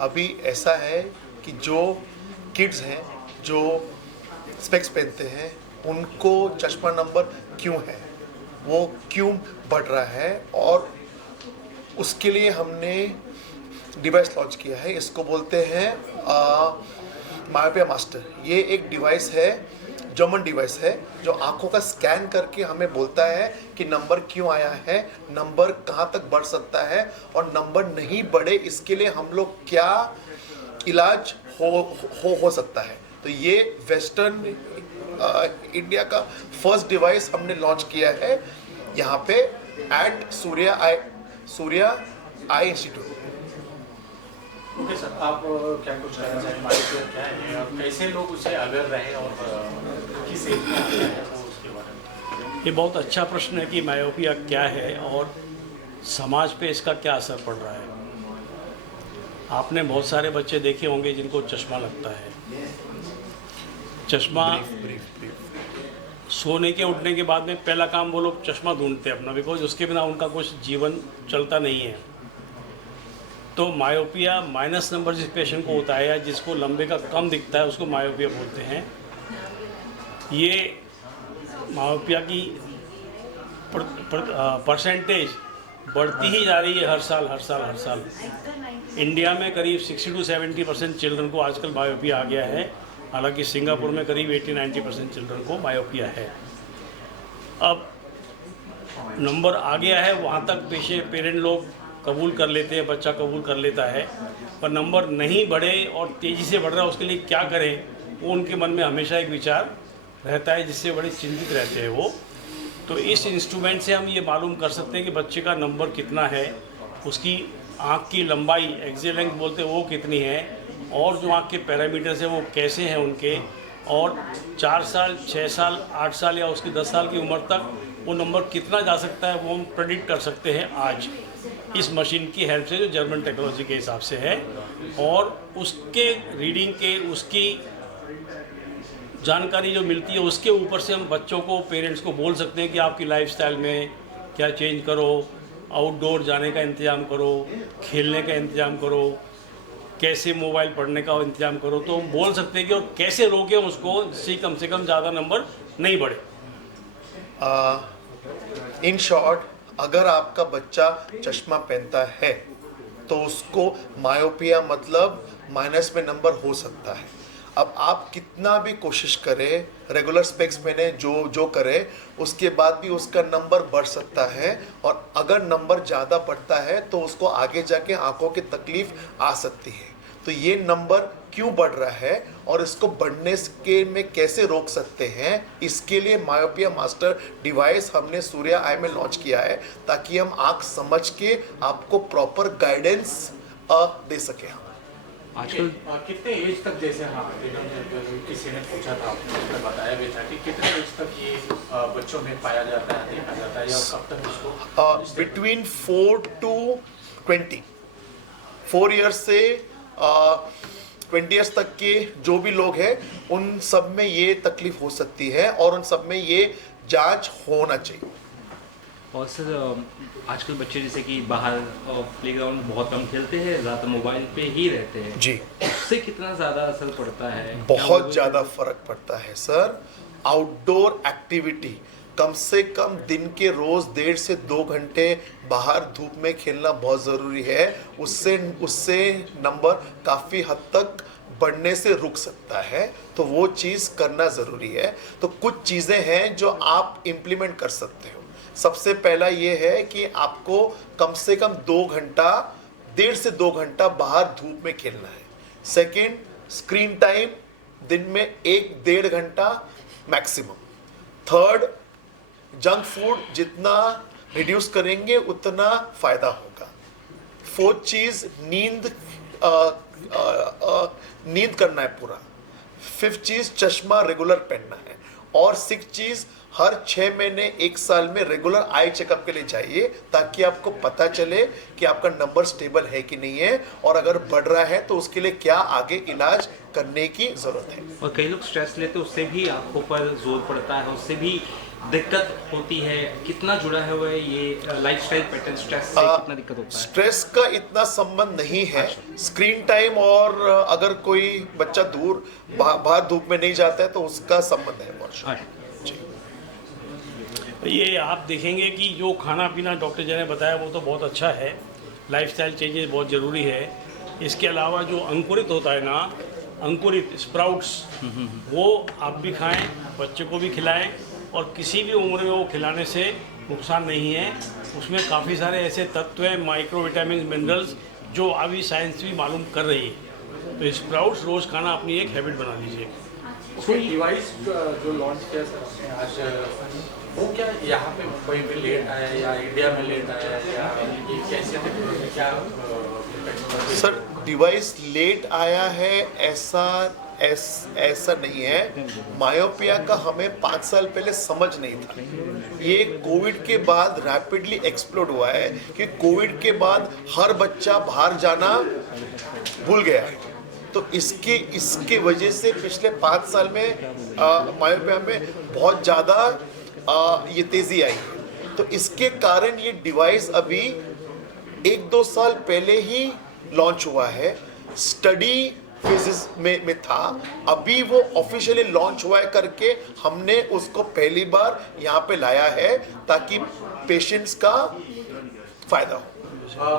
अभी ऐसा है कि जो किड्स हैं जो स्पेक्स पहनते हैं उनको चश्मा नंबर क्यों है, वो क्यों बढ़ रहा है, और उसके लिए हमने डिवाइस लॉन्च किया है। इसको बोलते हैं मायोपिया मास्टर। ये एक डिवाइस है, जर्मन डिवाइस है, जो आंखों का स्कैन करके हमें बोलता है कि नंबर क्यों आया है, नंबर कहाँ तक बढ़ सकता है, और नंबर नहीं बढ़े इसके लिए हम लोग क्या इलाज हो सकता है। तो ये वेस्टर्न इंडिया का फर्स्ट डिवाइस हमने लॉन्च किया है यहाँ पे एट सूर्या आई इंस्टीट्यूट। ओके सर, आप क्या कुछ कहना चाहेंगे, मायोपिया क्या है और कैसे लोग उसे अवेयर रहे और किस एज में क्या है वो उसके बारे में? ये बहुत अच्छा प्रश्न है कि मायोपिया क्या है और समाज पे इसका क्या असर पड़ रहा है। आपने बहुत सारे बच्चे देखे होंगे जिनको चश्मा लगता है। चश्मा सोने के उठने के बाद में पहला काम वो लोग चश्मा ढूंढते हैं अपना, बिकॉज उसके बिना उनका कुछ जीवन चलता नहीं है। तो मायोपिया माइनस नंबर जिस पेशेंट को होता है या जिसको लंबे का कम दिखता है उसको मायोपिया बोलते हैं। ये मायोपिया की परसेंटेज बढ़ती ही जा रही है हर साल। इंडिया में करीब 60 to 70% चिल्ड्रन को आजकल मायोपिया आ गया है। हालांकि सिंगापुर में करीब 80-90% चिल्ड्रन को मायोपिया है। अब नंबर आ गया है, वहाँ तक पेरेंट लोग कबूल कर लेते हैं, बच्चा कबूल कर लेता है, पर नंबर नहीं बढ़े और तेज़ी से बढ़ रहा है, उसके लिए क्या करें वो उनके मन में हमेशा एक विचार रहता है, जिससे बड़े चिंतित रहते हैं वो। तो इस इंस्ट्रूमेंट से हम ये मालूम कर सकते हैं कि बच्चे का नंबर कितना है, उसकी आँख की लंबाई एक्सियल लेंथ बोलते हैं वो कितनी है, और जो आँख के पैरामीटर्स हैं वो कैसे हैं उनके, और 4 साल 6 साल 8 साल या उसकी 10 साल की उम्र तक वो नंबर कितना जा सकता है वो हम प्रेडिक्ट कर सकते हैं आज इस मशीन की हेल्प से, जो जर्मन टेक्नोलॉजी के हिसाब से है। और उसके रीडिंग के उसकी जानकारी जो मिलती है उसके ऊपर से हम बच्चों को, पेरेंट्स को बोल सकते हैं कि आपकी लाइफस्टाइल में क्या चेंज करो, आउटडोर जाने का इंतज़ाम करो, खेलने का इंतज़ाम करो, कैसे मोबाइल पढ़ने का इंतज़ाम करो। तो हम बोल सकते हैं कि और कैसे रोकें उसको, जिससे कम से कम ज़्यादा नंबर नहीं बढ़े। इन शॉर्ट, अगर आपका बच्चा चश्मा पहनता है तो उसको मायोपिया मतलब माइनस में नंबर हो सकता है। अब आप कितना भी कोशिश करें, रेगुलर स्पेक्स पहने, जो करें, उसके बाद भी उसका नंबर बढ़ सकता है, और अगर नंबर ज़्यादा बढ़ता है तो उसको आगे जाके आंखों की तकलीफ आ सकती है। तो ये नंबर क्यों बढ़ रहा है और इसको बढ़ने के में कैसे रोक सकते हैं, इसके लिए मायोपिया मास्टर डिवाइस हमने सूर्या आई में लॉन्च किया है, ताकि हम आँख समझ के आपको प्रॉपर गाइडेंस दे सकें। आजकल कितने एज तक, जैसे किसी ने पूछा था, आपने बताया भी था कि कितने एज तक ये बच्चों में पाया जाता है, देखा जाता है, या कब तक उसको? बिटवीन 4 to 20, 4 ईयर्स से 20 ईयर्स तक के जो भी लोग हैं उन सब में ये तकलीफ हो सकती है, और उन सब में ये जांच होना चाहिए। और सर, आजकल बच्चे जैसे कि बाहर प्लेग्राउंड बहुत कम खेलते हैं, ज़्यादा मोबाइल पे ही रहते हैं जी, उससे कितना ज़्यादा असर पड़ता है? बहुत ज़्यादा फर्क पड़ता है सर। आउटडोर एक्टिविटी कम से कम दिन के रोज़ 1.5 से 2 घंटे बाहर धूप में खेलना बहुत ज़रूरी है। उससे नंबर काफ़ी हद तक बढ़ने से रुक सकता है, तो वो चीज़ करना ज़रूरी है। तो कुछ चीज़ें हैं जो आप इम्प्लीमेंट कर सकते हो। सबसे पहला ये है कि आपको कम से कम 2 घंटा, 1.5 से 2 घंटा बाहर धूप में खेलना है। सेकंड, स्क्रीन टाइम दिन में 1-1.5 घंटा मैक्सिमम। थर्ड, जंक फूड जितना रिड्यूस करेंगे उतना फ़ायदा होगा। फोर्थ चीज़, नींद करना है पूरा। फिफ्थ चीज़, चश्मा रेगुलर पहनना है। और सिक्स्थ चीज़, हर 6 महीने 1 साल में रेगुलर आई चेकअप के लिए जाइए, ताकि आपको पता चले कि आपका नंबर स्टेबल है कि नहीं है, और अगर बढ़ रहा है तो उसके लिए क्या आगे इलाज करने की ज़रूरत है। और कई लोग स्ट्रेस लेते हैं, उससे भी आंखों पर जोर पड़ता है, उससे भी दिक्कत होती है, कितना जुड़ा है हुआ है ये लाइफस्टाइल पैटर्न स्ट्रेस से, कितना दिक्कत होता है? स्ट्रेस का इतना संबंध नहीं है। स्क्रीन टाइम और अगर कोई बच्चा दूर बाहर धूप में नहीं जाता है तो उसका संबंध है बहुत। अच्छा। ये आप देखेंगे कि जो खाना पीना डॉक्टर जी ने बताया वो तो बहुत अच्छा है, लाइफस्टाइल चेंजेस बहुत ज़रूरी है। इसके अलावा जो अंकुरित होता है ना, अंकुरित स्प्राउट्स, वो आप भी खाएं, बच्चे को भी खिलाएं, और किसी भी उम्र में वो खिलाने से नुकसान नहीं है। उसमें काफ़ी सारे ऐसे तत्व हैं, माइक्रो विटामिन, मिनरल्स, जो अभी साइंस भी मालूम कर रही है। तो स्प्राउट्स रोज़ खाना अपनी एक हैबिट बना लीजिए। कोई डिवाइस जो लॉन्च किया सर आपने आज, वो क्या यहाँ पे मुंबई में लेट आया या इंडिया में लेट आया, या ये कैसे क्या सर डिवाइस लेट आया है ऐसा नहीं है। मायोपिया का हमें 5 साल पहले समझ नहीं था। ये कोविड के बाद रैपिडली एक्सप्लोड हुआ है कि कोविड के बाद हर बच्चा बाहर जाना भूल गया है। तो इसके वजह से पिछले 5 साल में मायोपिया में बहुत ज़्यादा ये तेज़ी आई है। तो इसके कारण ये डिवाइस अभी 1-2 साल पहले ही लॉन्च हुआ है, स्टडी फेजेस में था। अभी वो ऑफिशियली लॉन्च हुआ है करके हमने उसको पहली बार यहाँ पे लाया है ताकि पेशेंट्स का फायदा हो।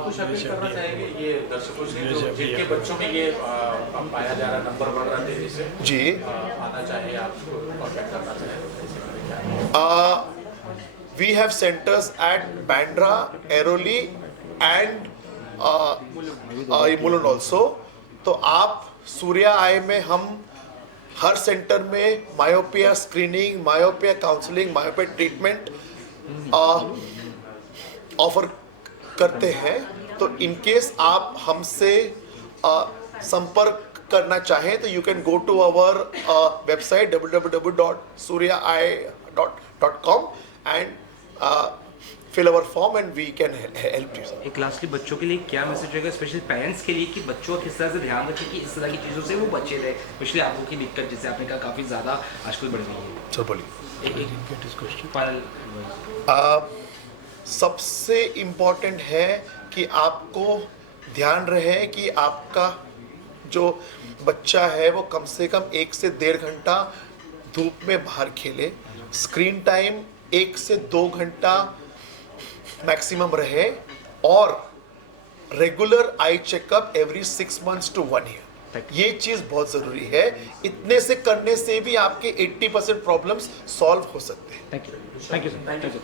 कुछ अपील करना चाहेंगे ये दर्शकों से जो जिनके बच्चों में ये अब पाया जा रहा नंबर बढ़ रहा तेजी से जी, आना चाहिए, आपको कॉन्टैक्ट करना चाहिए? we have centers at Bandra, Airoli and Mulund also. तो आप सूर्या आई में हम हर सेंटर में myopia screening, myopia counselling, myopia treatment offer करते हैं। तो इन केस आप हमसे संपर्क करना चाहें तो you can go to our website www.suryaeye.com and fill our form and we can help you. एक लास्टली बच्चों के लिए क्या मैसेज रहेगा, स्पेशली पेरेंट्स के लिए, कि बच्चों का किस तरह से ध्यान रखें कि इस तरह की चीज़ों से वो बचे रहे, स्पेशली आंखों की दिक्कत जैसे आपने कहा काफ़ी ज़्यादा आजकल बढ़ रही है। सर बोलिए। फाइनल सबसे इम्पोर्टेंट है कि आपको ध्यान रहे कि आपका जो बच्चा है वो कम से कम 1 से 1.5 घंटा धूप में बाहर खेले। स्क्रीन टाइम 1 से 2 घंटा मैक्सिमम रहे और regular eye checkup every 6 months to 1 year। ये चीज़ बहुत ज़रूरी है। इतने से करने से भी आपके 80% प्रॉब्लम्स सॉल्व हो सकते हैं। Thank you sir.